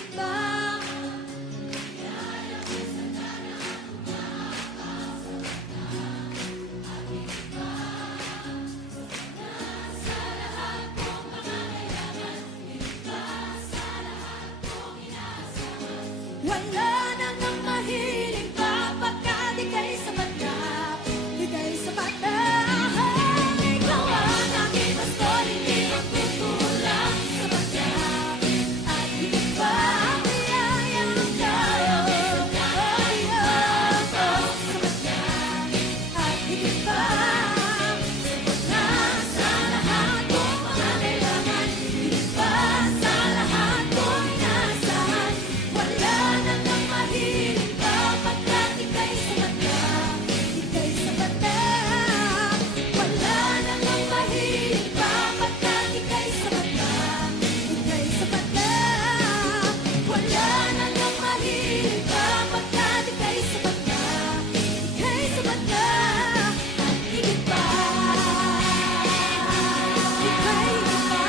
higit pa. Wala na ngang mahiling pa pagkat ika'y sapat na, ika'y sapat na. Ikaw ang aking pastor, hindi magkukulang. Sapat na at higit pa ang biyayang tayo. Sapat na at higit pa. Sapat na sa lahat kong pangangailangan, higit pa sa lahat kong inaasahan. Wala na nang mahiling pa pagkat ika'y sapat na, ika'y sapat na. Wala na nang mahiling pa pagkat ika'y sapat na, ika'y sapat na. Wala na nang mahiling pa pagkat ika'y sapat na, ika'y sapat na. At higit pa, ika'y higit pa.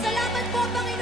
Salamat po, Panginoon.